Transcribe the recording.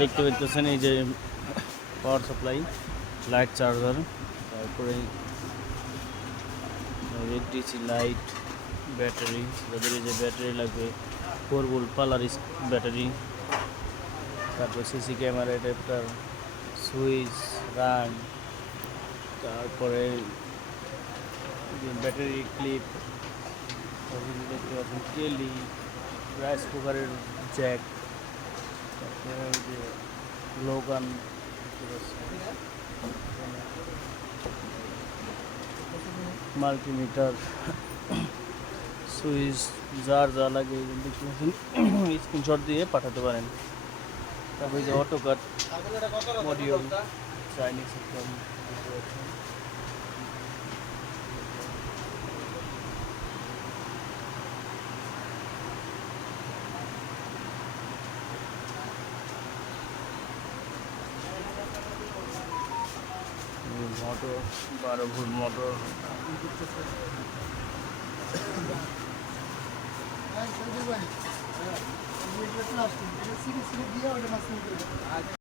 দেখতে পাচ্ছেন এই যে পাওয়ার সাপ্লাই, লাইট চার্জার, তারপরে ডিসি লাইট, ব্যাটারি, যাদের এই যে ব্যাটারি লাগবে 4 ভোল্ট পালারিস ব্যাটারি, তারপর CC camera adapter, switch, run, তারপরে ব্যাটারি ক্লিপ, দেখতে পাচ্ছেন কেলি, রাইস কুকারের জ্যাক, তারপরে ওই যে লোগান, মাল্টিমিটার, সুইচ, যার যা লাগে দেখতে পাচ্ছেন, স্ক্রিনশট দিয়ে পাঠাতে পারেন। তারপরে যে auto cut module, Chinese system, motor 12 volt motor,